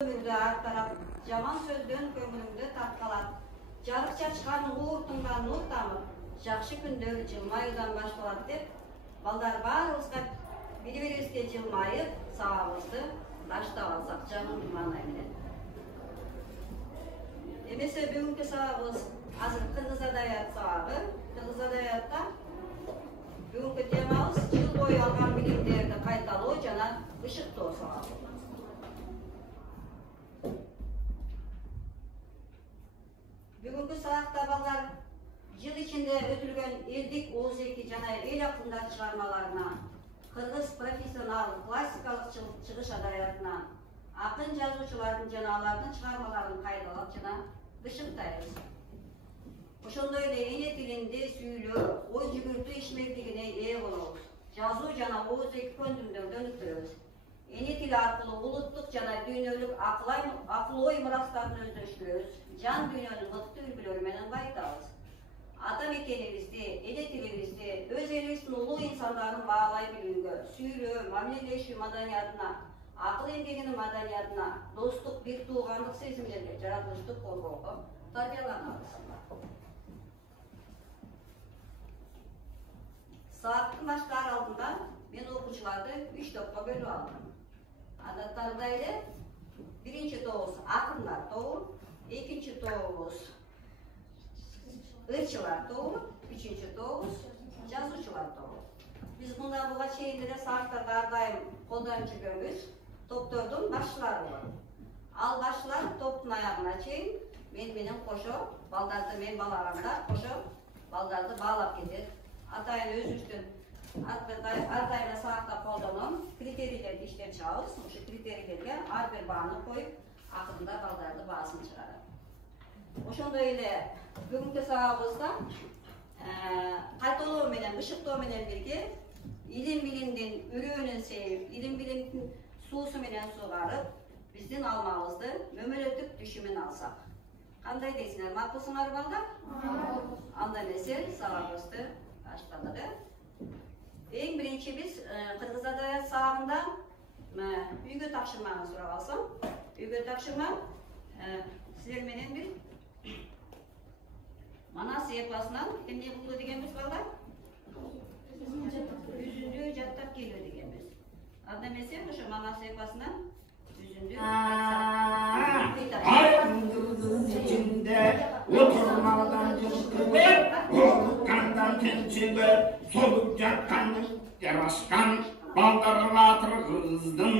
Kömürde artarap, jaman sözdön kömüründe tatkalat. Jarıkça çıkarın uğurtundan nur tamır, jakşı kündör jılmayıdan başlalat dep, balдар barыбызга бири-бирибизге жылмайып, сабабызды таштап алсак жаман маанай менен. Эмесе бүгүнкү сабабыз азыр Кыргыз адабият сабабы. Кыргыз адабиятта бүгүнкү темабыз жыл бою алган билимдерди кайталоо жана ышыктоо сабабы. Бүгүнкү сабакта балдар жыл ичинде өтүлгөн элдик ооз-эки жана эл акындар чыгармаларына, кыргыз профессионал классикалык чыгыш адабиятынан, акын жазуучулардын жана алардын чыгармаларын кайдалап жана ышыктайбыз. Ошондой эле эне тилинде сүйлөө, ой жүгүртүү ишмердигине ээ болобуз. Жазуу жана ооз-эки көндүмдөрдөн өтөбүз. Эне тили аркылуу улуттук жана дүйнөлүк акыл ой мурастарын өздөштүрөбүз. Жан дүйнөнүн мыкты үлгүлөрү менен байытабыз. Ата мекенибизди, эне тилибизди, өз элибиздин улуу инсандарын баалай билүүгө, сүйлөө, мамилелешүү маданиятына, акыл эмгегинин маданиятына, достук, бир туугандык сезимдерге, жаратылыштык коргоого тарбияланабыз. Сааттын баштаар алдында мен окуучуларды 3 топко бөлүп алдым. Адаттагыдай эле биринчи тобубуз акындар тобу, экинчи тобубуз ырчылар тобу, үчүнчү тобубуз жазуучулар тобу. Биз мында буга чейин деле сааттарды ар дайым колдонуп жүргөнбүз. Топтордун башчылары болот. Ал башчылар топтун аягына чейин мен менен кошо, балдарды мен баалаганда кошо балдарды баалап кетет. Атайын өзүбүздүн ар дайым саатта колдоном критерийлерди иштеп чыгабыз. Ошо критерийлерге ар бир бааны коюп, акырында балдарды баасын чыгарат. Ошондой эле бүгүнкү сабагыбызда кайталоо менен, ышыктоо менен бирге илим билимдин үрөөнүн сээп, илим билимдин суусу менен сугарып, биздин алмабызды мөмөлөтүп түшүмүн алсак. Кандай дейсиңер, макулсуңар балдар? Анда эмесе сабагыбызды баштадык. Эң биринчи биз Кыргыз адабият сабагында үйгө тапшырманы сурап алсам, үйгө тапшырма силер менен бир Манас эпосунан эмне кылуу дегенбиз балдар? Үзүндү жаттап келүү дегенбиз. Анда эмесе ошо Манас эпосунан үзүндү içinde oturmadan yıkılır, oldukkandan temçilir, solup yatkanlık yaraşkan, baldarılatır kızdın,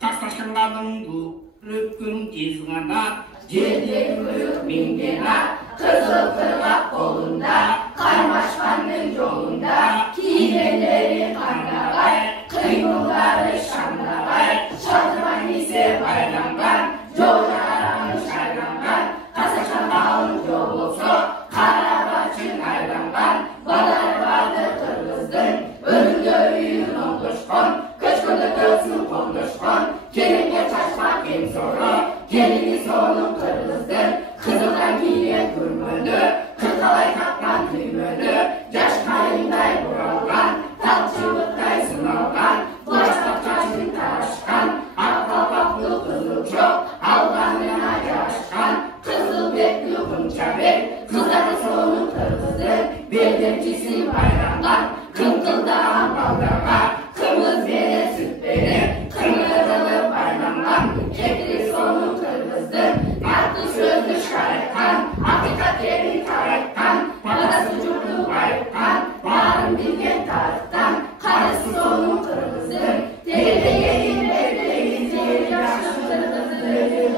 taştaşınladın bu rükkün izgana, Cedil büyük bingena, kızıl kırlak kolunda, kaymaşkanın yolunda, kineleri kandagay, kıymılları şandagay, şadıran ise bayramdan, yollarını şayrandan, kasaşan dağın yolusu, karabaçın ayrandan, balar vardı kırgızdın, önünde üyün oluşkun, kışkıda gözün konuşkun, gelinge çaşmak en zoru, gelini sonun kırgızdın, kızıldan giyen gürmünü, kırkalay kaplan tüymünü, yaş kayınday buralgan, talçılıktay sınavgan, bulaştak çaşın taşkan, akbabaklı kızıl çok, alganına yaşkan, kızıl bekli bunca bek, kızları sonun kırgızdın, beldemcisi bayramdan, kınkıldağın baldağa, kırmız bere süt bere, kırmızılı bayramdan, kekli sonun kırgızdın, aklı sözlü şarkkan, hakikatlerin tarikkan, bana sucuklu bayıkkan, varın bilgen tarıktan, karısı sonun kırgızdın, teyze yerin bekleyin, teyze yaşlı kırgızdın,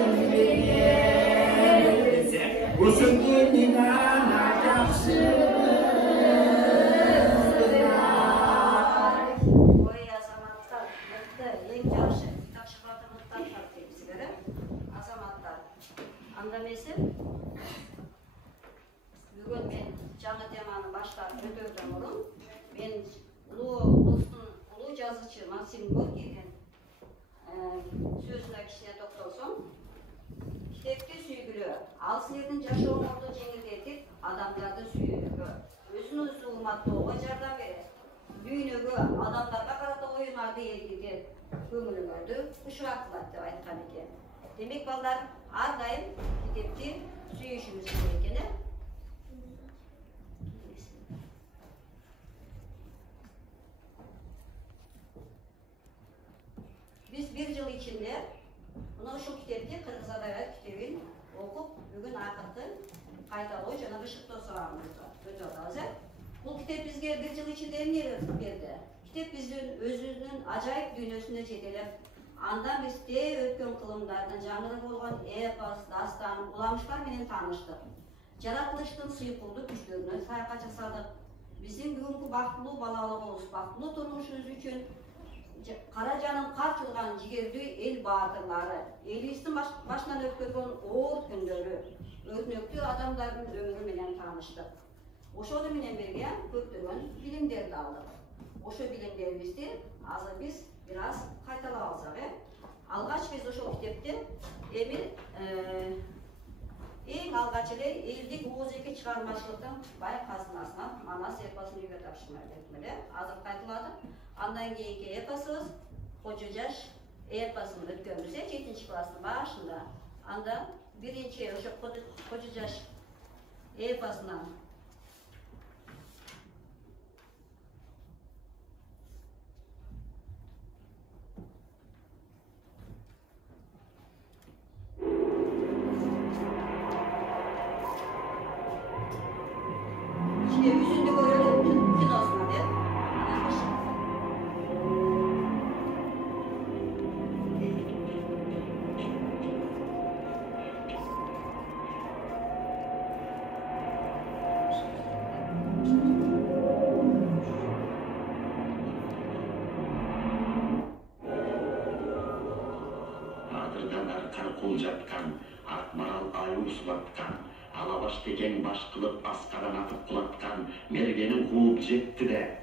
uzun gelin ana yapsın. Анда эмесе бүгүн мен жаңы теманы баштап өтөөдөн мурун мен улуу жазуучу Максим Горькийдин сөзүнө кичине токтолсом, китепти сүйгүлө, ал силердин жашооңорду жеңилдетип, адамдарды сүйүүгө, өзүн өзү урматтоого жардам берет. Дүйнөгө, адамдарга карата оюңарды эркитет, көңіліңөрдү ушуга кылат деп айткан экен. Демек балдар ар дайым китепти сүйүшүбүз керек экен. Biz bir yıl içinde bunu şu kitapti Kırgız Adabiyat kitabın okup bugün akıtı kaytalı jana ışıkta sorağımızda öte olacağız. Bu kitap bizge bir yıl içinde ne verdi? Kitap bizden özünün acayip dünyasında jetelep, andan biz de ötken kılımlardan жаңырып болған epos, dastan, ulamışlar menen tanıştık. Жаратылыштын сыйкулдуу күчтөрүнө саякат жасадык. Биздин бүгүнкү бактылуу балалыгыбыз, бактылуу турмушубуз үчүн кара жанын карчылган жигердүү эл баатырлары, элибиздин башынан өткөргөн оор күндөрү, өрнөктүү адамдардын өмүрү менен тааныштык. Ошону менен бирге көптөгөн билимдерди алдык. Ошо билимдерибизди азыр биз бир аз кайталап алсак, алгач биз ошол китепти эми эң алгач эле элдик ооз эки чыгармачылыктын бай казынасынан Манас эпосун үйгө тапшырмай кеттим эле. Азыр кайтылады. Андан кийинки эпосубуз Кожо жаш эпосун өткөнбүз 7-чи класстын башында. Анда биринчи ошо Кожо жаш эпосунан Кул жаткан, Акмарал аюу сулаткан, Алабаш деген баш кылып аскадан атып кулаткан, мергенин кууп жетти де.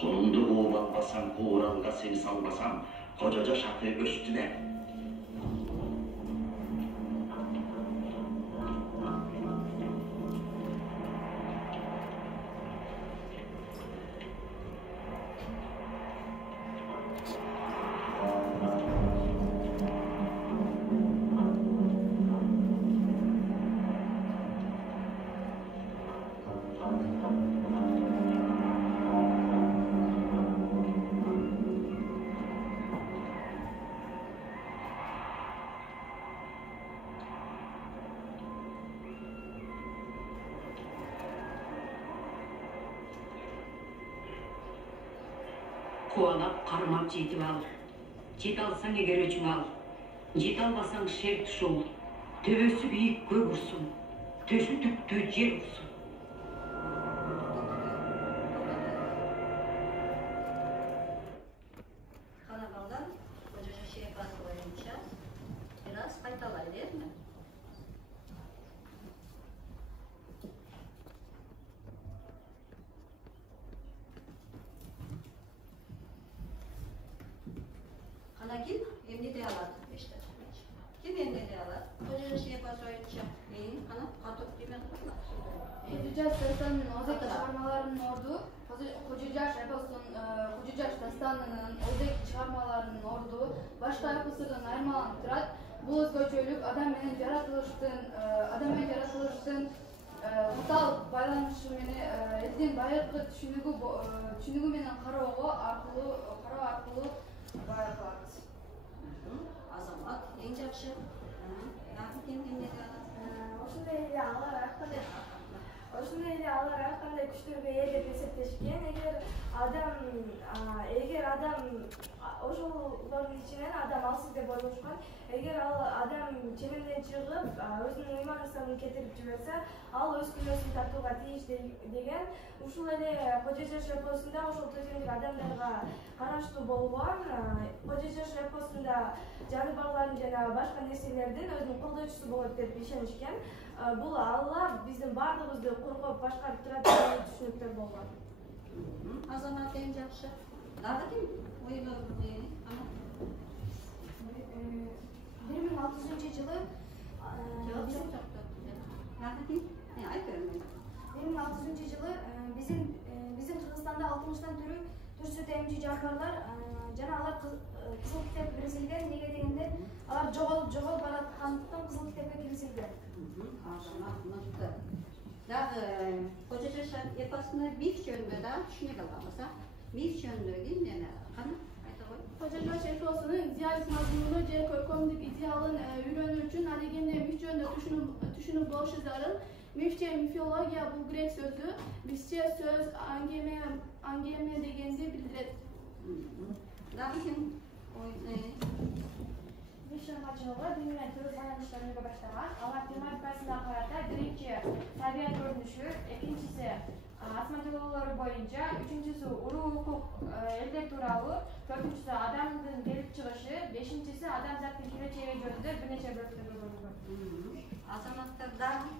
Колумду кууп албасам, кууралга сени салбасам, Кожо жаш аты өстү де. Kualap karmak жетip al. Жете алсаң эгер өчүң ал. Жете албасаң шер туш ол. Төбөсү бийик көк урсун. Төшү түктүү жер урсун. Кана балдар, Кожо жаш эпосу боюнча бир аз кайталай берме? Kim emni de alат işte. Kim emni de alат? Kожо жаш эпосу боюнча кана катып демен кылат. Кожо жаш дастанынын озеки чыгармаларынын орду, Кожо жаш эпосунун, Кожо жаш дастанынын озеки чыгармаларынын орду башка эпостордон айырмаланып турат. Бул өзгөчөлүк адам менен жаратылыштын катал байланышы менен элдин байыркы түшүнүгү менен кароо аркылуу байкалат. Азамат эң жакшы. Ошондой эле алар кандай күчтөргө ээ деп эсептешкен. Эгер адам ошолордун ичинен адам алсыз деп ойлошкон. Эгер ал адам ченемден чыгып, өзүнүн ыйман-исламын кетирип жиберсе, ал өз күнөөсүн тартууга тийиш деген. Ушул эле Кожо жаш эпосунда ошол төземдик адамдарга караштуу болгон. Кожо жаш эпосунда жаныбарлардын жана башка нерселердин өзүнүн колдоочусу болот деп ишенишкен. Бул Алла биздин баардыгыбызды коргоп башкарып турат деген түшүнүктөр болгон. Азамат эң жакшы. Дагы ким ойлор 1600-жылы 1600-жылы биздин Кыргызстанда 60-тан түрсү темчи жаныбарлар жана алар кызыл китепке киргизилген. Неге дегенде алар жоголуп бараткандыктан кызыл китепке киргизилген. Мыкты. Дагы Кожо Жашар эпосуна миф жөнүндө да түшүнүк алганбыз, а? Миф жөнүндө кийин эне кана айта кой. Кожо Жашар эпосунун идеалдык мазмуну же көркөмдүк идеалын үйрөнүү үчүн али кимде миф жөнүндө түшүнүк болушу зарыл. Миф же мифология бул грек сөзү, бизче сөз ангеме дегенди билдирет. Дагы ким Мишанга дүйнөнүн түрү байланыштарын үйгө баштаган. Алар тематикасына карата биринчи табият көрүнүшү, экинчиси асман жолоолору боюнча, үчүнчүсү уруу укук элдер тууралуу, төртүнчүсү адамдын келип чыгышы, бешинчиси адамзаттын келечеги жөнүндө бир нече бөлүктөргө бөлүнгөн. Азаматтар дагы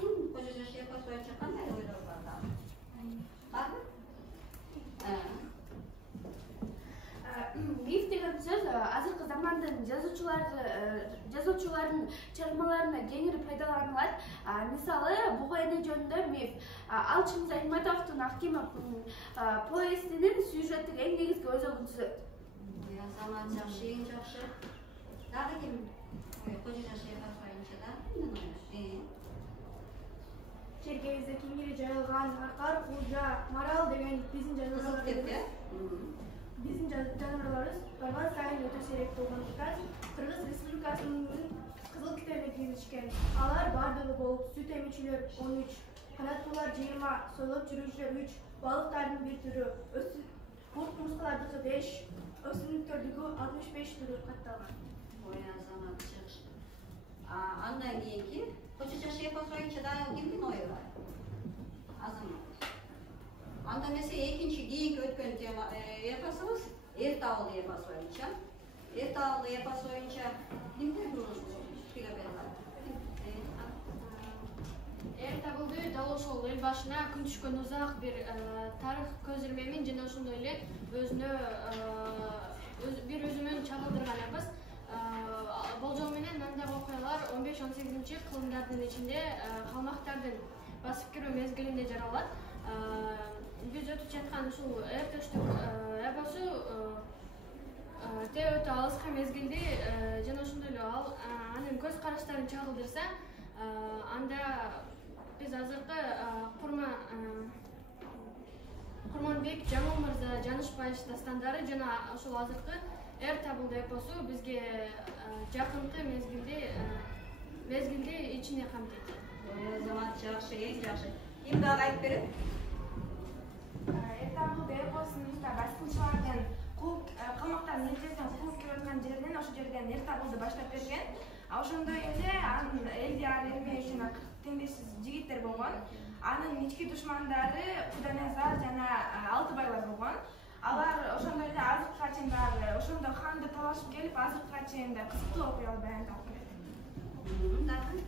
ким Кожо Жашар эпосу боюнча кандай ойлор бар дагы? Барбы? Миф деген сөз азыркы замандын жазуучулардын чыгармаларында кеңири пайдаланылат. Мисалы, буга эне жөнүндө миф. Алчын Айтматовдун Акимов повестинин сюжеттик эң негизги өзөгүнчүсү. Азамат жакшы, эң жакшы. Дагы ким Кожо Жашар эпосу боюнча да? Чергебизде кеңири жайылган аркар, кулжа, марал деген биздин жаныбарларыбыз. Биздин жаныбарларыбыз барган сайын өтө сейрек болгондуктан Кыргыз Республикасынын кызыл китебине киргизишкен. Алар бардыгы болуп, сүт эмүүчүлөр 13, канаттуулар 20, сойлоп жүрүүчүлөр 3, балыктардын бир түрү, курт-мурскалардыкы 5, өсүмдүктөрдүкү 65 түрү катталган. Ой, Азамат жакшы. Андан кийинки Кожо Жашар эпосу боюнча дагы кимдин ою бар? Азамат. Анда эмесе экинчи кийинки өткөн тема эпосубуз Эр Табылды эпосу боюнча. Эр Табылды эпосу боюнча кимдер пикир берет? Эр Табылды дал ошол эл башына күн түшкөн узак бир тарых көзүрмөмүн жана ошондой эле бир өзүмөн чагылдырган эпос. Болжол менен мындагы окуялар 15-18 кылымдардын ичинде калмактардын басып кирүү мезгилинде жаралат. Биз өтүп жаткан ушул эртештик эпосу өтө алыскы мезгилди жана ошондой эле анын көз караштарын чагылдырса, анда биз азыркы Курманбек Жамал мырза Жанышбаев дастандары жана ошол азыркы Эр Табылды эпосу бизге жакынкы мезгилди ичине камтыйт. Азамат жакшы, эң жакшы. Ким дагы айтып берет? Эр Табылды эпосунда баскынчылардын камактан нерсесин кууп кирген жеринен, ошол жерден Эр Табылды баштап берген. Ошондой эле анын элди алеми үчүн теңдешсиз жигиттер болгон. Анын ички душмандары Куданазар жана Алтыбайлар болгон. Алар ошондой эле азыркыга чейин дагы ошондо ханды талашып келип, азыркыга чейин да кызыктуу окуялар баяндап келет. Дагы?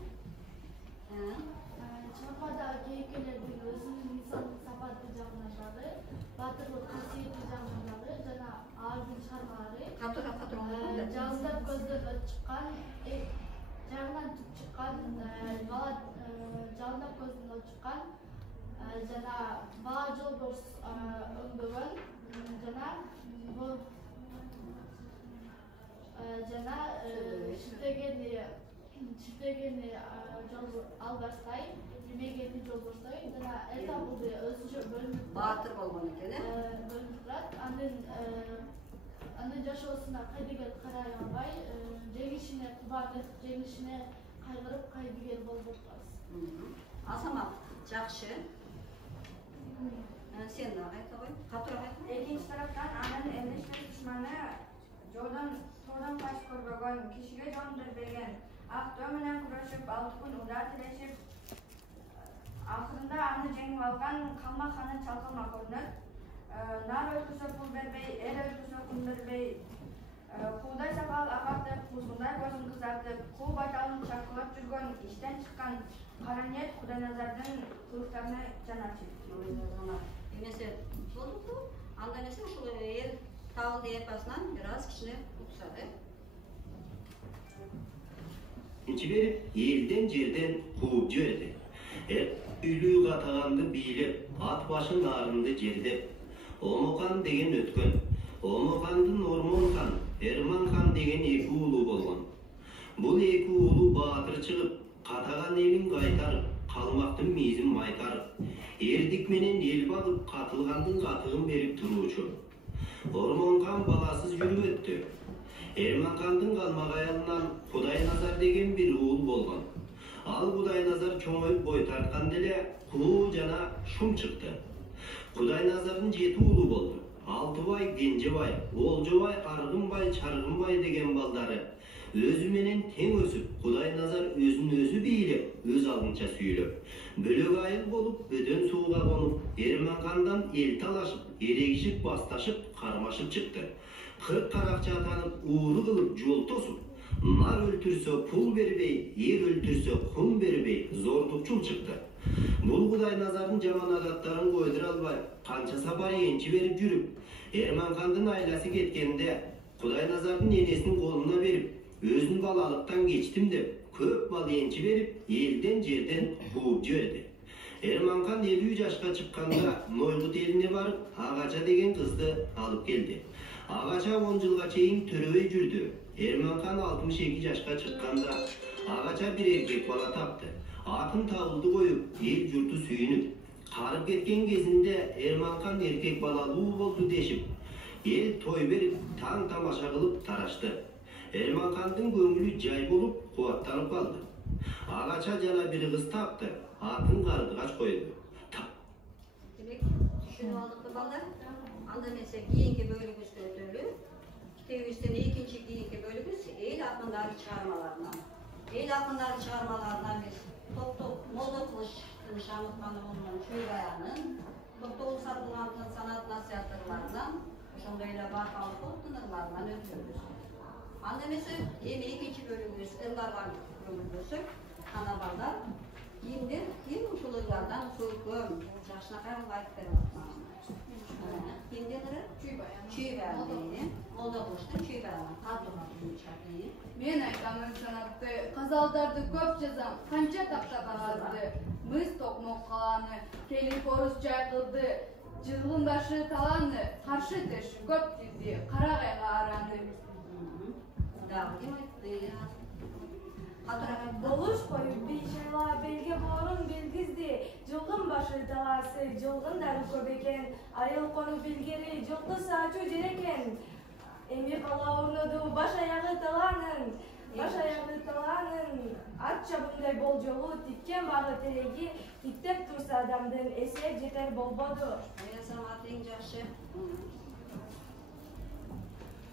Чападагы кейипкерлердин өзүнүн инсандык сапаты жагынан дагы, батырлык касиети жагынан дагы жана алардын чыгармалары жалындап көздөн чыккан, жагынан чыккан, жалындап көздөн чыккан жана бала жолборс өңдөгөн жана чиптегени албастай, жемегени жолборстой жана Эр Табылды өзүнчө бөлүнүп баатыр болгон экен, бөлүнүп турат. Анын жашоосуна кайдыгер карай албай, жеңишине кубанып, жеңишине кайгырып, кайдыгер болуп атпайбыз. Азамат жакшы. Сен дагы айта кой. Катуураак айт. Экинчи тараптан анын эмнештен душманы тоодон каш көрбөгөн, кишиге жон бербеген, ак төө менен күрөшүп, 6 күн удар тирешип, акырында аны жеңип алган Калмак ханы чалкалма көрүнөт. Нар өткүсө пул бербей, эр өткүсө күн бербей, куудай сакал агартып, кузгундай көзүн кызартып, куу байталын чакырып жүргөн, иштен чыккан кара ниет Куданазардын кылыктарына жан ачып. Эмесе болду. Анда эмесе ушул Эр Табылды эпосунан бир аз кичине укса да. Ичибери элден жерден кууп жиберди. Үйлүү катаганды бийлеп, ат башын арынды жердеп, Омоқан деген өткөн. Омоқандын Ормон-хан, Эрман-хан деген эки уулу болгон. Бул эки уулу баатыр чыгып, катаган элин кайтарып, калмактын мийизин майтарып, эрдик менен эл багып, катылгандын катыгын берип туруучу. Ормон-хан баласыз жүрүп өттү. Эрман-хандын калмак аялынан Кудайназар деген бир уул болгон. Ал Кудайназар чоңоюп бой тартканда эле кулуу жана шум чыкты. Кудайназардын 7 уулу болду. Алтыбай, Кенжебай, Олжобай, Аргынбай, Чаргынбай деген балдары өзү менен тең өсүп, Кудайназар өзүн өзү бийлеп, өз алдынча сүйлөп, бөлөк айыл болуп, бөтөн сууга конуп, Эрман-хандан эл талашып, эрегишип, басташып, кармашып чыкты. 40 каракчы атанып, ууру кылып, жол тосуп, нар өлтүрсө пул бербей, эр өлтүрсө кум бербей, зордукчул чыкты. Бул Кудайназардын жаман адаттарын койдура албай, канча сапар энчи берип жүрүп, Эрман-хандын айласы кеткенде Кудайназардын энесинин колуна берип, өзүн балалыктан кечтим деп, көп бал энчи берип, элден жерден кууп жиберди. Эрман-хан 50 жашка чыкканда Нойлут элине барып, Агача деген кызды алып келди. Агача 10 жылга чейин төрөбөй жүрдү. Эрман-хан 62 жашка чыкканда Агача бир эркек бала тапты. Атын табылды коюп, эл журту сүйүнүп, карып кеткен кезинде Эрман-хан эркек балалуу болду дешип, эл той берип, таң тамаша кылып тарашты. Эрман-хандын көңүлү жай болуп, кубаттанып калды. Агача жана бир кыз тапты, атын Кардыгач койду. Демек, түшүнүп алдыкпы балдар? Анда эмесе кийинки бөлүгүбүздө өтөлү. Китебибиздин экинчи кийинки бөлүгүбүз эл акындары чыгармаларынан. Эл акындары чыгармаларынан биз Токтогул Молдокулуштун Шамыт ханымынын Чүй баянын, Токтогул Сатылгановдун санат насыяттырларынан, ошондой эле Бакалы Топтун ырларынан өтөбүз. Анда эмесе эми экинчи бөлүгүбүз ырларга көңүлдөсөк, ана балдар кимдир ким ушул ырлардан көркөм, жакшынакай кылып айтып берип атат. Кимдин ыры? Чүй баяны. Молдокулуштун Чүй баяны. Мен айтамын санатты, казалдарды көп жазам, канча таптап агарды. Мыс токмок каланы, келип орус жай кылды. Жылгын башы таланы, каршы теш көп тизди, карагайга араны. Дагы ким айтты? Болуш коюп бейшайла белге борун белгизди. Жылгын башы таласы, жылгындары көп экен. Айыл кону билгери, жокто саачу жер экен. Эми кала орноду баш аягы таланын. Баш аягы таланын. Ат чабындай болжолу тиккен багы тереги. Тиктеп турса адамдын эсе жетер болбоду. Самат эң жакшы.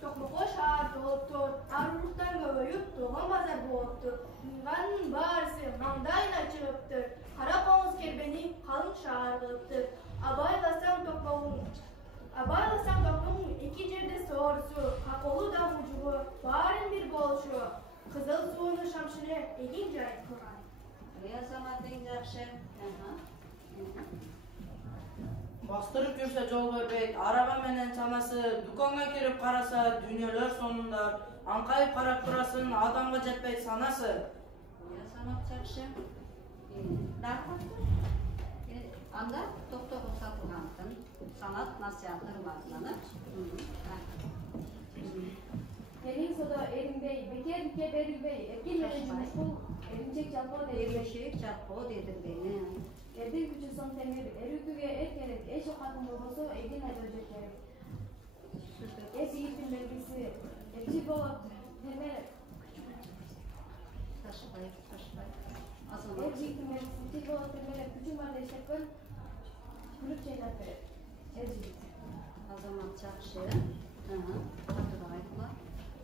Токмокко шаар толоптур, арулуктан көбөйүп, туган базар болуптур. Мынганын баарысы маңдайына чыгыптыр. Кара коңуз кербени калың шаар кылыптыр. Абайласаң токмоң эки жерде соорусу, каколу да мужугу, баарын бир болушу. Кызыл сууну шамшыры эгин жай кылган. Самат эң жакшы. Бастырып жүрсө жол бербейт, араба менен чамасы, дуканга кирип караса, дүйнөлөр сонундар, аңкайып карап турасың, адамга жетпейт санасы. Самат жакшы. Анда Токтогул Сатылгановдун санат насыяттырларынан. Элин содо эринбей, бекердикке берилбей, эркин менен жумушкул, эринчек жалпоо edilbeyni. Эрдин күчү соң темир, эрүтүгө эр керек, эч катын болбосо эгин айдоо керек. Эр жигиттин белгиси, эрчи болот, темер. Ташбай. Эр жигиттин белгиси, эрчи болот, темер, күчү бар дешеккөн, күлүп чайнап берет. Эр жигит. Азамат жакшы.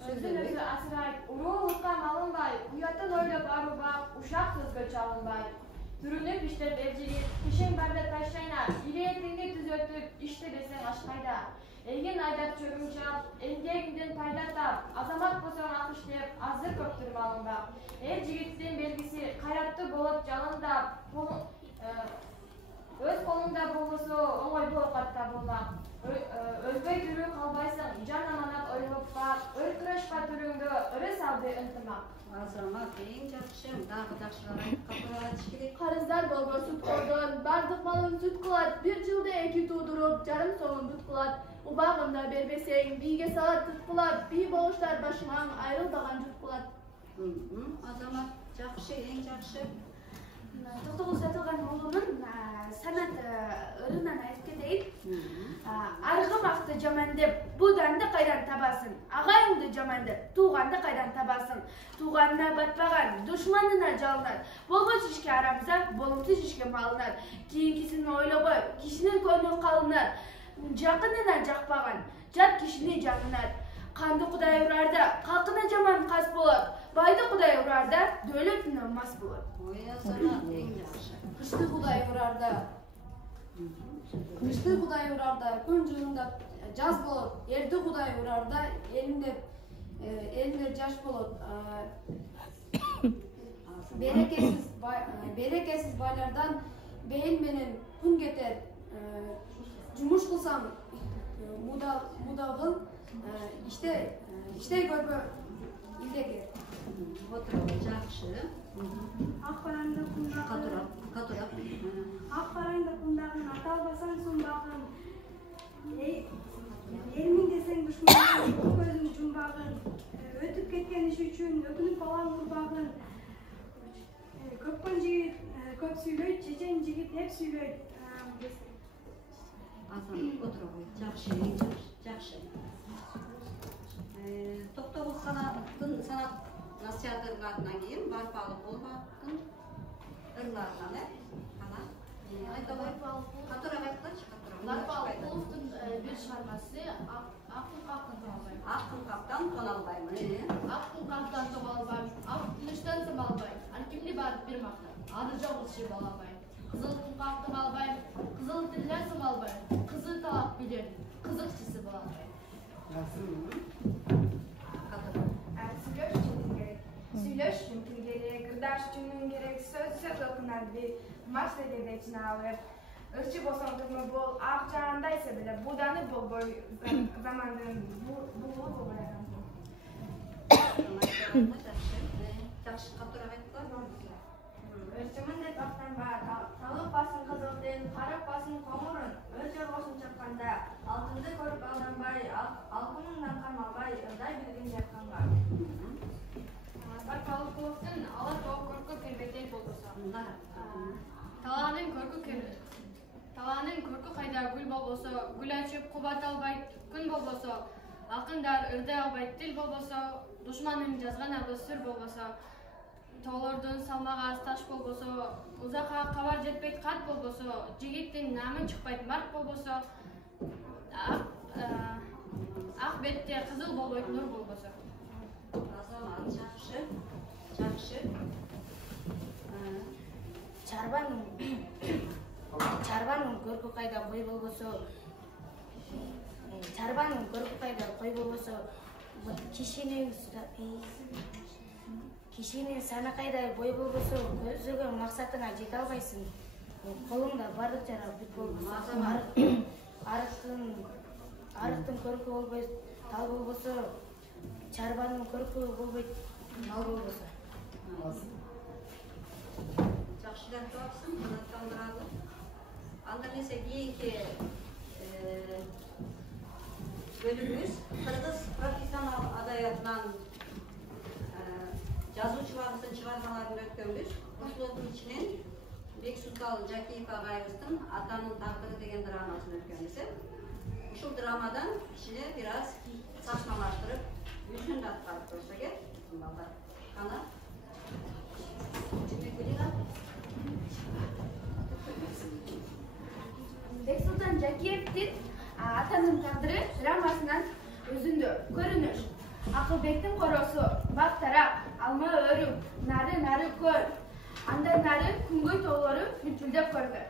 Өзүн өзү асырайт, уруулукка алынбай, уяттан ойлоп арубак, ушак сөзгө чалынбай. Түрүнүп иштеп эр жигит, кишең барда ташайна, илетиңди түзөтүп, иште десең ашкайда. Эгин айдап чөгүм чап, эмгегиңден пайда тап, азамат болсоң ак иштеп, азыр көптүр малынбак. Эр жигиттин белгиси кайраттуу болот жалындап, Өз қолыңда болбосо оңойдуу оокат табылмак. Өзбөй жүрүү калбайсың, жан аманат ойлоп бак, өлтүрөшпа түрүңдө өрө салды ынтымак. Азамат эң жакшы, дагы жакшыраак айтыш керек. Карыздар болбо сут колдон, бардык малын сүт кылат, бир жылда 2 туудуруп, жарым соңун бут кылат. Убагында бербесең, бийге салат туткулап, бий болуштар башыңан айрылдаган жут кылат. Азамат жакшы, эң жакшы. Токтогул Сатылган уулунун санат ырынан айтып кетейин. Аргымакты жаман деп, буданды кайдан табасың? Агайыңды жаман деп, тууганды кайдан табасың? Тууганына батпаган, душманына жалынат. Болбош ишке арамза, болумсуз ишке малынат. Кийинкисин ойлобой, кишинин көңүлү калынат. Жакынына жакпаган, жат кишини жагынат. Канды Кудай урарда, калкына жаман кас болот. Байды Кудай урарда, дөлөтүнө мас болот. Ой, Азамат эң жакшы. Кышты Кудай урарда, кышты Кудай урарда, күн жылындап жаз болот. Эрди Кудай урарда, элиндер жаш болот. Берекесиз байлардан бейин менен күн кетет. Жумуш кылсаң мудагыл, иштей көрбө илдеги. Отуруп жакшы. Ак бараңда кундагын, ак бараңда кундагын, ата албасаң сунбагын. Элмин десең душманын, көзүн жумбагын. Өтүп кеткен иш үчүн өкүнүп балаң урбагын. Көпкөн жигит көп сүйлөйт, чечен жигит эп сүйлөйт. Азамат отуруп жакшы, эң жакшы. Токтогул санат насихат ыргатынан кийин барып алып болбактын ырларынан, катуураак айтканчы, Ларпалуулуктун бир чыгармасы Ак каптан тоналбайм. Ак каптан тоналбайм. Ак каптан тоналбайм. Ак кылычтан сымалбайм. Аркимди барып бир мактап, аны жок иши болалбайм. Кызыл капты албайм, кызыл тилден сымалбайм. Кызыл талап билер, кызыкчысы болалбайм. Сүйлөш үчүн тил керек, ырдаш үчүн үн керек, сөз окунат бир маселеде чыналып. Ырчы болсоң кызмы бол, ак жарандайса беле, буданы болбой замандын булуу болбой жакшы катуураак айткан. Ырчымын деп мактанба, талып басын кызылдын, карап басын коңурун, өз жолгосун чапканда, алтынды көрүп алданбай, алтыныңдан камалбай, ырдай билгин жатканга. Ларпалуулуктун алар топ көркү келбетей болбосо. Талаанын көркү кайда гүл болбосо, гүл ачып кубат албайт, күн болбосо, акындар ырдай албайт, тил болбосо, душманын жазган абы сүр болбосо, тоолордун салмагы аз таш болбосо, узакка кабар жетпейт кат болбосо, жигиттин намын чыкпайт март болбосо, ак бетте кызыл болбойт нур болбосо. Азамат жакшы, жакшы. Чарбанын көркү кайда кой болбосо, кишинин саны кайда бой болбосо, көзөгөн максатыңа жете албайсың. Колуңда бардык жара бүт болбосо, арыктын көркү болбойт, тал болбосо, чарбанын көркү болбойт, мал болбосо. Жакшы деп атасың, канаттандыралы. Анда эмесе кийинки бөлүмүбүз кыргыз профессионал адабиятынан жазуучуларыбыздын чыгармаларын өткөнбүз. Ошолордун ичинен Бексултан Жакиев агайыбыздын Атанын тагдыры деген драмасын өткөнбүз. Ушул драмадан кичине бир аз сахналаштырып, өзүн да аткарып көрсө керек. Кана Бексултан Жакиевдин Атанын тагдыры драмасынан өзүндө көрүнүш. Акылбектин коросу, бак тарап, алма өрү, нары көр. Андан нары күнгөй тоолору мүчүлдөп көрдү.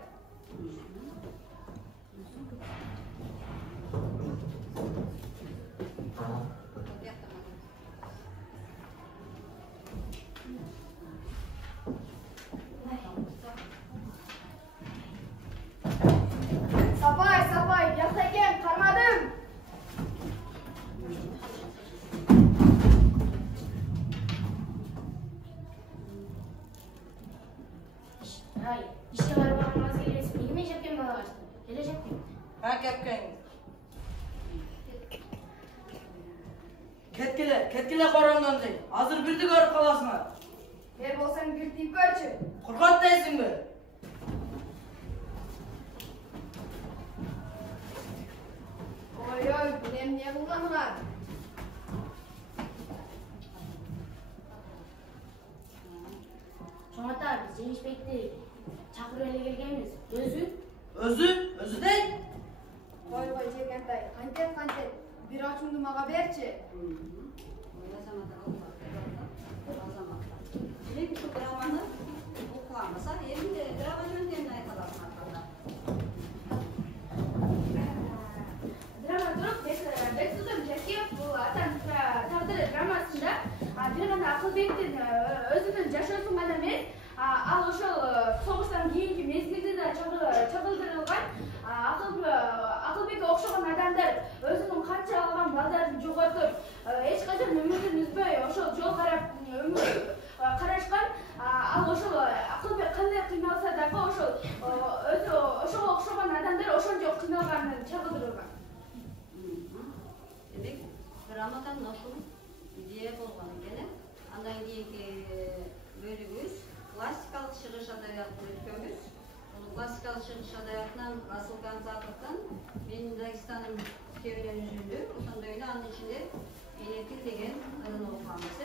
Ай, ишке барбаганыңызга келесиз. Неге мен жепкен бала качтым? Келе жепкен. Кепкен. Кеткеле коромдон дей. Азыр бирди көрүп каласыңар. Бер болсаң бир тип көрчү. Кургат дейсиңби? Ой, мен эмне кылганга? Чоң ата, биз Жеңишбекти чакырып эле келгенбиз. Өзү дей? Ой, жеңгентай, кантет. Бир ачуңду мага берчи. Ошол драманы окуганбыз, эмне драма жөнүндө айта аласың ата? Драма туруп, Бексудам Жакиев бул атам тагдыры драмасында бир гана Акылбектин өзүнүн жашоосун гана эмес, ал ошол согуштан кийинки мезгилде да чагылдырылган. Акылбекке окшогон адамдар өзүнүн канча алган балдарын жоготуп, эч качан өмүрүн үзбөй ошол жол карап өмүр карашкан. Ал ошол Акылбек кандай кыйналса дагы ошол өзү ошого окшогон адамдар ошончо кыйналганын чагылдырылган. Демек, драмадан ошол идея болгон экен. Андан кийинки бөлүгүбүз классикалык чыгыш адабияттын өткөнбүз. Бул классикалык чыгыш адабиятынан Расул Гамзатовдун Менин Дагыстаным китебинен үзүндү. Ошондой эле анын ичинде Энетил деген ырын окуганбыз.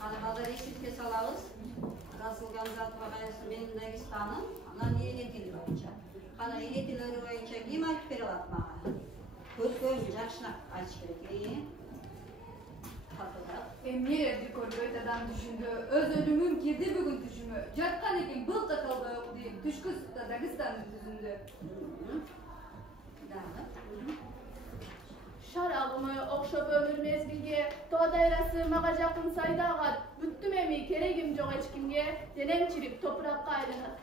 Аны балдар эсипке салабыз. Расул Гамзатова Менин Дагыстаным, анан Энетил боюнча. Кана Энетил ыры боюнча ким айтып бере алат мага? Көткөн жакшыраак айтыш керек. Эмне бир көрбөйт адам түшүндө, өз өлүмүм кирди бүгүн түшүмө. Жаткан экен бул каталбай окуйт, түшкү сутта Дагыстанын түзүндө. Шар агымы окшоп өмүр мезгилге, тоо дайрасы мага жакын сайдагат. Бүттүм эми керегим жок эч кимге, денем чирип топуракка айланат.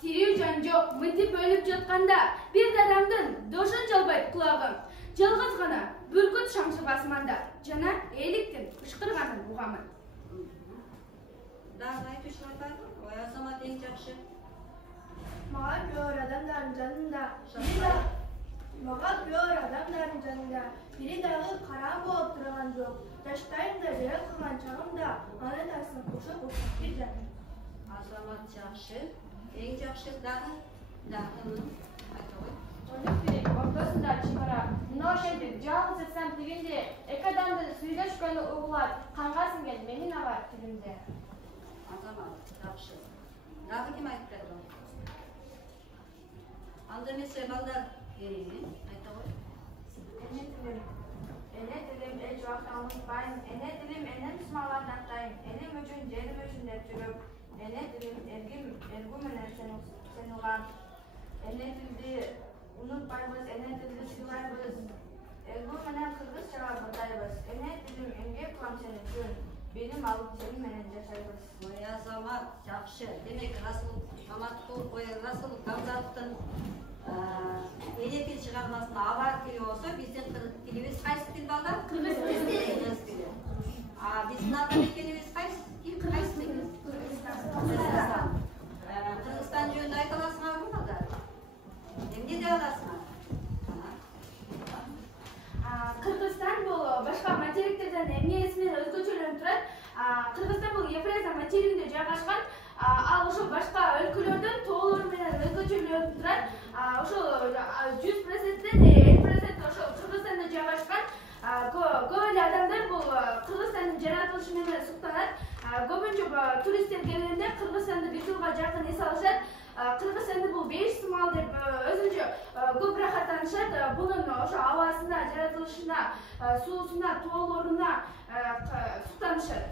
Тирүү жан жок, мынтип өлүп жатканда, бир адамдын дошун жалбайт кулагым. Жалгыз гана бүркүт шаңшып асманда, жана эликтин кышкырганын угамын. Дагы айтышып атады, ой Азамат эң жакшы. Мага көр адамдардын жанында. Бири дагы кара болуп турган жок. Жаштайымда жер кылган чагымда, аны тасын кошуп окуп бир жатам. Азамат жакшы, эң жакшы дагы айта кой. Жолдошбек ортосунда чыгара. Мына ошентип жалгыз этсем дегенде эки адамдын сүйлөшкөнү угулат. Канга сиңген менин аба тилимде. Азамат жакшы. Дагы ким айтып берди? Анда эмесе балдар айта кой. Эне тилим эч убакта унутпайм. Эне тилим энем сымаларды аттайм. Элим үчүн жерим үчүн деп жүрүп. Эне тилим эргүү менен сен угам. Эне тилди унутпайбыз, эне тилди сыйлайбыз. Эргүү менен кыргызчага бардайбыз. Эне тилим эмгек кылам сен үчүн. Билим алып сени менен жашайбыз. Ой Азамат жакшы. Демек Расул Гамзатовдун Энетил чыгармасына алар тили болсо, биздин тилибиз кайсы тил балдар? Кыргыз тили. Биздин ата мекенибиз кайсы тил? Кыргызстан. Кыргызстан жөнүндө айта аласыңарбы балдар? Эмне дей аласыңар? Кыргызстан бул башка материктерден эмнеси менен өзгөчөлөнүп турат. Кыргызстан бул Евразия материгинде жайгашкан. Ал ошо башка өлкөлөрдөн тоолору менен өзгөчөлөнүп турат. Ошол 100%ден 50% ошол Кыргызстанда жайгашкан. Көп эле адамдар бул Кыргызстандын жаратылышы менен суктанат. Көбүнчө туристтер келгенде Кыргызстанды бир жылга жакын эс алышат. Кыргызстанды бул 5 сымал деп өзүнчө көп рахаттанышат. Бунун ошо абасына, жаратылышына, суусуна, тоолоруна суктанышат.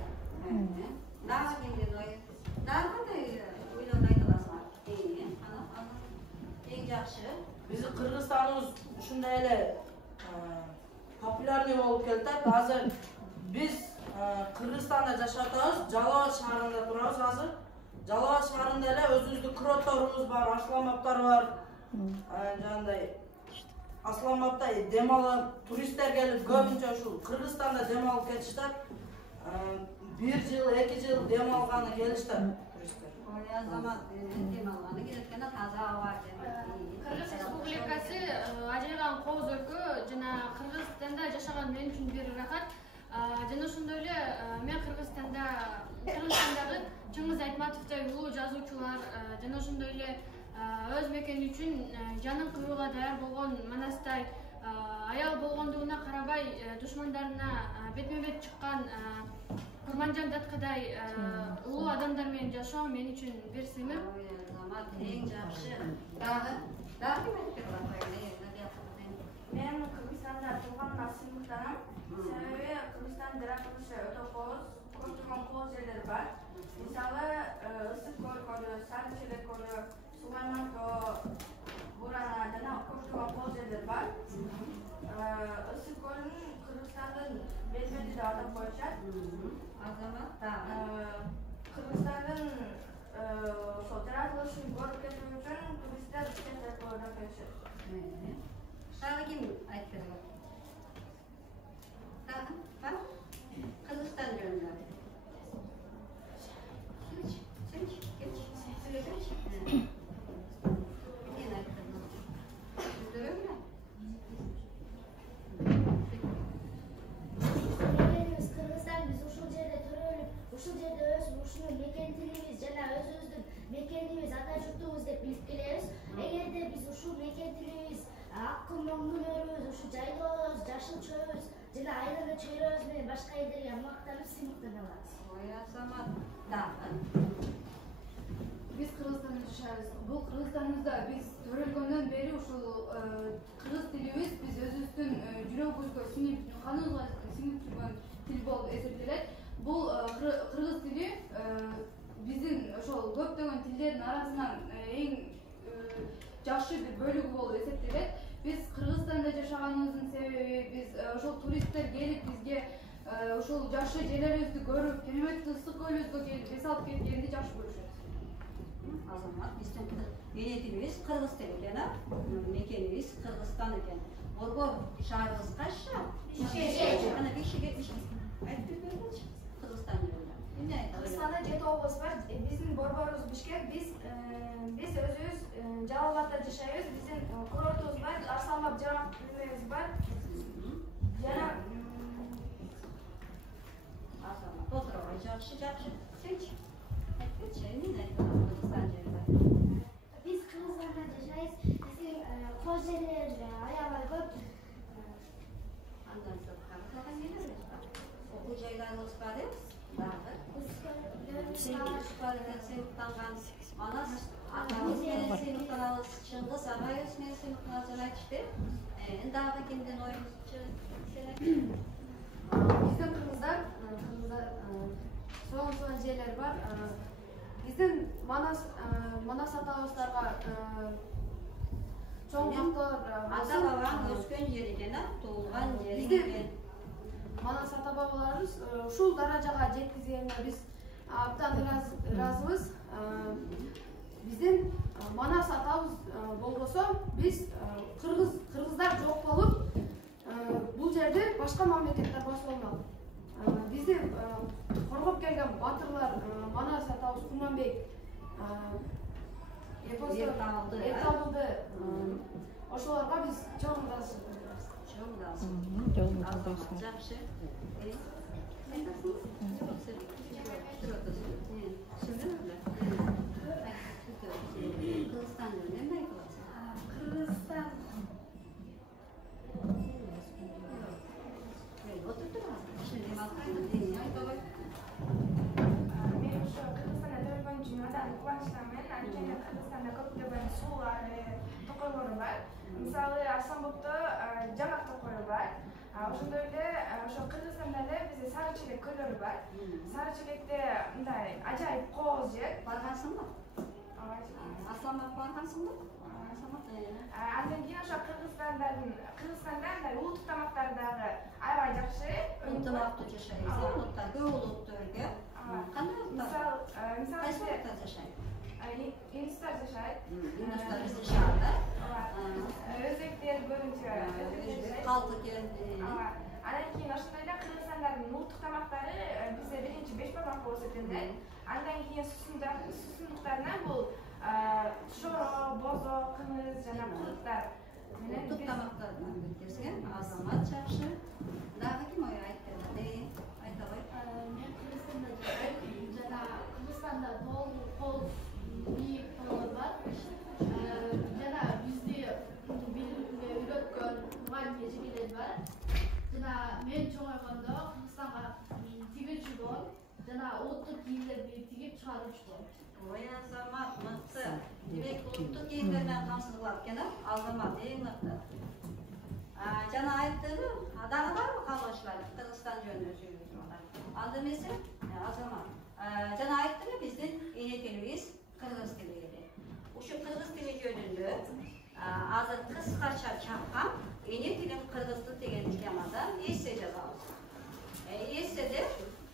Дагы кимдин ой? Дагы кандай ойлорду айта аласыңар? Эң жакшы. Биздин Кыргызстаныбыз ушундай эле популярный болуп келатат. Азыр биз Кыргызстанда жашап атабыз, Жалал Абад шаарында турабыз азыр. Жалал Абад шаарында эле өзүбүздүн курортторубуз бар, Асланбаптар бар. Жандай Асланбапта дем алып, туристтер келип көбүнчө ушул Кыргызстанда дем алып кетишет. 1 жыл, 2 жыл дем алғаны келишти туристтер. Ой, азамат, дем алғаны келеткені таза ауа. Кыргыз Республикасы ажыраган кооз өлкө жана Кыргызстанда жашаган мен үчүн бир рахат. Жана ошондой эле мен Кыргызстандагы Чыңгыз Айтматовдой улуу жазуучулар жана ошондой эле өз мекени үчүн жанын кыюуга даяр болгон Манастай аял болгондугуна карабай душмандарына бетме-бет чыккан Курманжан Даткадай улуу адамдар менен жашоо мен үчүн бир сыймык. Ой, азамат, эң жакшы. Дагы ким айтып кетти? Мен Кыргызстанда тууганымга сыймыктанам. Себеби Кыргызстандын жаратылышы өтө кооз, көптөгөн кооз жерлер бар. Мисалы, Ысык көлү, Сары Челек көлү, Сулайман тоо, Бурана жана көптөгөн кооз жерлер бар. Ысык көлүн Кыргызстандын Белбети деп атап коюшат. Азамат, дагы. Кыргызстандын ошол жаратылышын көрүп кетүү үчүн туристтер чет элден келишет. Дагы ким айтып кетти? Дагы, бар? Кыргызстан жөнүндө. Ушул жерде өсүп, ушуну мекен тилибиз жана өзүбүздүн мекенибиз, ата журтубуз деп билип келебиз. Эгерде биз ушул мекен тилибиз, акын моңдун өрүбүз, ушул жайлообуз, жашыл чөйүбүз жана айлана чөйрөбүз менен башка элдерге мактанып сыймыктана алабыз. Ой, азамат, дагы. Биз Кыргызстанда жашайбыз. Бул Кыргызстаныбызда биз төрөлгөндөн бери ушул кыргыз тилибиз биз өзүбүздүн жүрөгүбүзгө сиңип, каныбызга сиңип жүргөн тил болуп эсептелет. Бул кыргыз тили биздин ошол көптөгөн тилдердин арасынан эң жакшы бир бөлүгү болуп эсептелет. Биз Кыргызстанда жашаганыбыздын себеби биз ошол туристтер келип бизге ошол жакшы жерлерибизди көрүп, кереметтүү ысык көлүбүзгө келип эс алып кеткенди жакшы көрүшөт. Азамат, биздин эне тилибиз кыргыз тили экен, мекенибиз Кыргызстан экен. Борбор шаарыбыз кайсы? Бишкек. Ana Бишкек. Айтып беріңізші, Кыргызстан жөнүндө. Кыргызстанда 7 облус бар. Биздин борборубуз Бишкек. Биз өзүбүз Жалал Абадта жашайбыз. Биздин курортубуз бар, Арсланбап жамак бөлмөбүз бар. Жана Азамат, отурабай жакшы. Сенчи? Айтпечи, эмне айтып Кыргызстан жөнүндө? Биз Кыргызстанда жашайбыз. Биздин кооз жерлер аябай көп. Андан сырткары нелер бар? Окуу жайларыбыз бар эмес? Дагы. Сыймыктанган Манас атабыз менен сыймыктанабыз, Чыңгыз агайыбыз менен сыймыктанабыз деп айтышты. Дагы кимдин оюнчу сен айт. Биздин кыргыздар соң жерлер бар. Биздин Манас атабыздарга чоң макталар Ата бабаң өскөн жери экен, туулган жери экен. Манас ата бабаларыбыз ушул даражага жеткизгенине биз абдан ыраазыбыз. Биздин Манас атабыз болбосо биз кыргыздар жок болуп, бул жерде башка мамлекеттер басып алмак. Бизди коргоп келген батырлар Манас атабыз Курманбек Эртабылды ошолорго биз чоң ыраазычылык билдиребиз. Жакшы. Кыргызстан жөнүндө эмне айтып атасың? Кыргызстан мен ошо Кыргызстанда төрөлгөн үчүн абдан кубанычтамын. Анткени Кыргызстанда көптөгөн суулар, токойлор бар. Мисалы Арсланбопто жамак токою бар. Ошондой эле ошо Кыргызстанда эле бизде Сары Челек көлдөрү бар. Сары Челекте мындай ажайып кооз жер. Баргансыңбы? Арсланбап баргансыңбы? Андан кийин ошо Кыргызстанда мындай улуттук тамактар дагы аябай жакшы. Улуттуу жашайбыз, улуттар көп улуттуу өлкө. Кандай улуттар? Мисалы Кайсы улуттар жашайт? Индустар жашайт. Индустар жашаат, да? Өзбектер көбүнчө Калдык ел. Анан кийин ошондой эле Кыргызстандын улуттук тамактары бизде биринчи беш бармак болуп эсептелинет. Андан кийин суусундуктарынан бул шоро, бозо, кымыз жана кырыктар менен Улуттук тамактарынан кеткенсиң, Азамат жакшы. Дагы ким ой айтты? Айта кой. Мен Кыргызстанда жашайм. Жана Кыргызстанда кол бийик тоолор бар. Жана бизди билимге үйрөткөн мугалим эжекелер бар. Жана мен чоңойгондо Кыргызстанга тигүүчү болом. Жана улуттук кийимдерди тигип чыгаруучу болом. Ой Азамат мыкты. Демек улуттук кийимдер менен камсыз кылат экен, Азамат эң мыкты. Жана айттыңы, дагы барбы калгышлар Кыргызстан жөнүндө сүйлөп турган? Анда эмесе, Азамат. Жана айттыңы биздин эне тилибиз кыргыз тили эле. Ушу кыргыз тили жөнүндө азыр кыскача чапкан эне тилим кыргыздык деген темада эссе жазабыз. Эсседе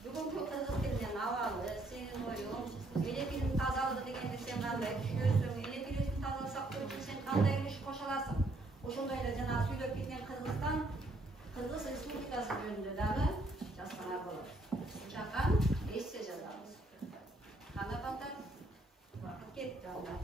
бүгүнкү кыргыз тилинин абалы, сенин оюң, эне тилинин тазалыгы дегенди сен кандай түшүнөсүң, эне тилибиздин тазалык сактоочу сен кандай иш кошо аласың? Ошондой эле жана сүйлөп кеткен Кыргызстан, Кыргыз Республикасы жөнүндө дагы жазсаңар болот. Чакан эссе жазабыз. Кана балдар, кетти алар.